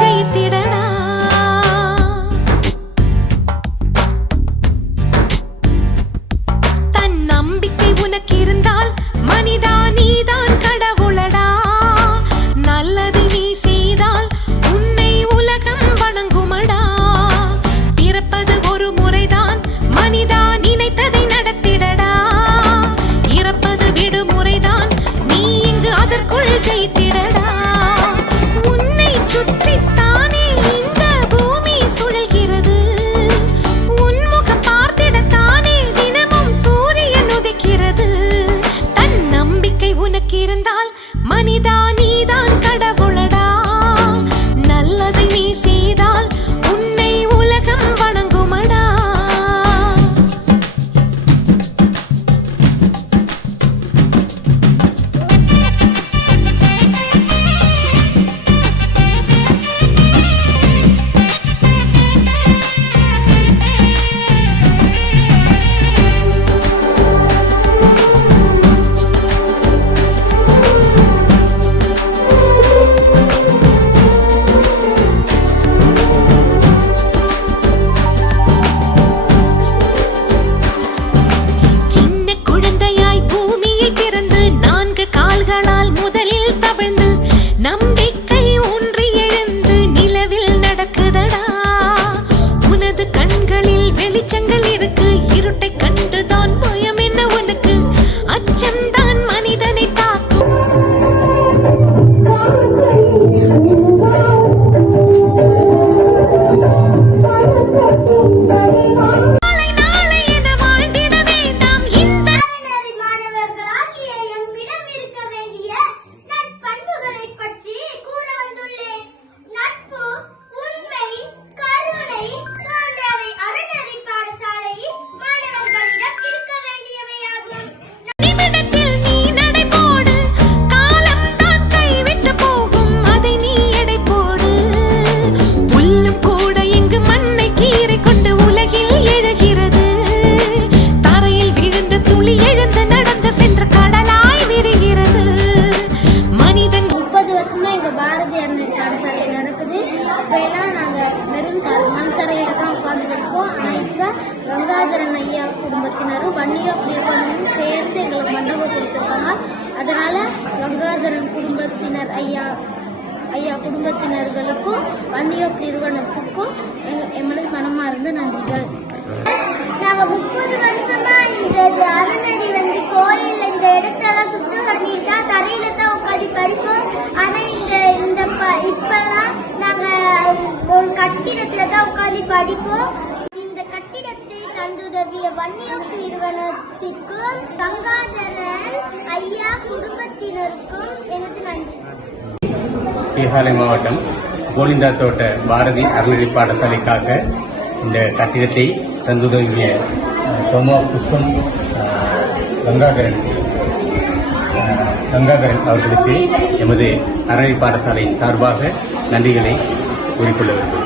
ஜெயித்திடடா. தன் நம்பிக்கை உனக்கு இருந்தால் மனிதா நீதான் கடவுளடா. நல்லதை நீ செய்தால் உன்னை உலகம் வணங்குமடா. பிறப்பது ஒரு முறைதான் மனிதா, நினைத்ததை நடத்திடடா. இறப்பது விடுமுறைதான், நீ இங்கு அதற்குள் ஜெயித்திடடா. உன்னை சுற்றித்தானே இந்த பூமி சுழல்கிறது. உன்முகம் பார்த்திடத்தானே தினமும் சூரியன் உதிக்கிறது. தன் நம்பிக்கை உனக்கு இருந்தால் மனிதா நீதான் கடவுளடா. நல்லதை நீ செய்தால் உன்னை உலகம் வணங்குமடா. சின்ன குழந்தையாய் பூமியில் பிறந்து 4 கால்களால் முதலில் தவழ்ந்து நம்பிக்கை ஊன்றி எழுந்து நிலவில் நடக்குதடா. உனது கண்களில் வெளிச்சங்கள் இருக்கு. இருட்டை கண்டுதான் பயம் என்ன உனக்கு? அச்சம்தான் மனிதனை தாக்கும். நாளை என வாழ்ந்திட வேண்டாம். இந்த மாணவர்களாகிய எம்மிடம் இருக்க வேண்டிய நற்பண்புகளை பற்றி கூற வந்துள்ளேன். நட்பு, உண்மை, கருணை போன்றவை அறநெறி பாடசாலையில் மாணவர்களிடம் இருக்க வேண்டியவையாகும். நிமிடத்தில் நீ நடை போடு, காலம்தான் கைவிட்டு போகும். அதை நீ எடை போடு. புல்லும் கூட இங்கு மண்ணை கீறி கொண்டு உலகில் எழுகிறது. தரையில் விழுந்த துளி எழுந்து நடந்து சென்ற கடலாய் விரிகிறது. மனிதன் 30 வருஷமா எங்க பாரதி அறநெறி பாடசாலை நடக்குது. இப்ப எல்லாம் நாங்க வெறும் மண் தரையில தான் உட்கார்ந்து படிப்போம். ஆனா இப்ப கங்காதரன் ஐயா குடும்பத்தினரும் வன்னியப் நிறுவனமும் சேர்ந்து எங்களுக்கு மண்டபம் கொடுத்துருக்காங்க. அதனால கங்காதரன் குடும்பத்தினர் ஐயா குடும்பத்தினர்களுக்கும் வன்னியப் நிறுவனத்துக்கும் எமது மனமார்ந்த நன்றிகள். நாங்க 30 வருஷமா இந்த அறநெறி கோயில் இந்த இடத்தெல்லாம் சுத்தம் பண்ணிட்டு தான் தரையில தான் உட்காந்து படிப்போம். ஆனா இப்பெல்லாம் நாங்க ஒரு கட்டிடத்துல தான் உட்காந்து படிப்போம். இந்த கட்டிடத்தை தந்துதவிய வன்னியப் நிறுவனத்திற்கும் கங்காதரன் ஐயா குடும்பத்தினருக்கும் எனது நன்றி. மேகாலய மாவட்டம் கோலிந்தாத்தோட்ட பாரதி அறநெறி பாடசாலைக்காக இந்த கட்டிடத்தை தந்துதவிய சோமா புஷ்பம் கங்காதரன் அவர்களுக்கு எமது அறநெறி பாடசாலையின் சார்பாக நன்றிகளை கூறிக்கொள்ள விரும்புகிறேன்.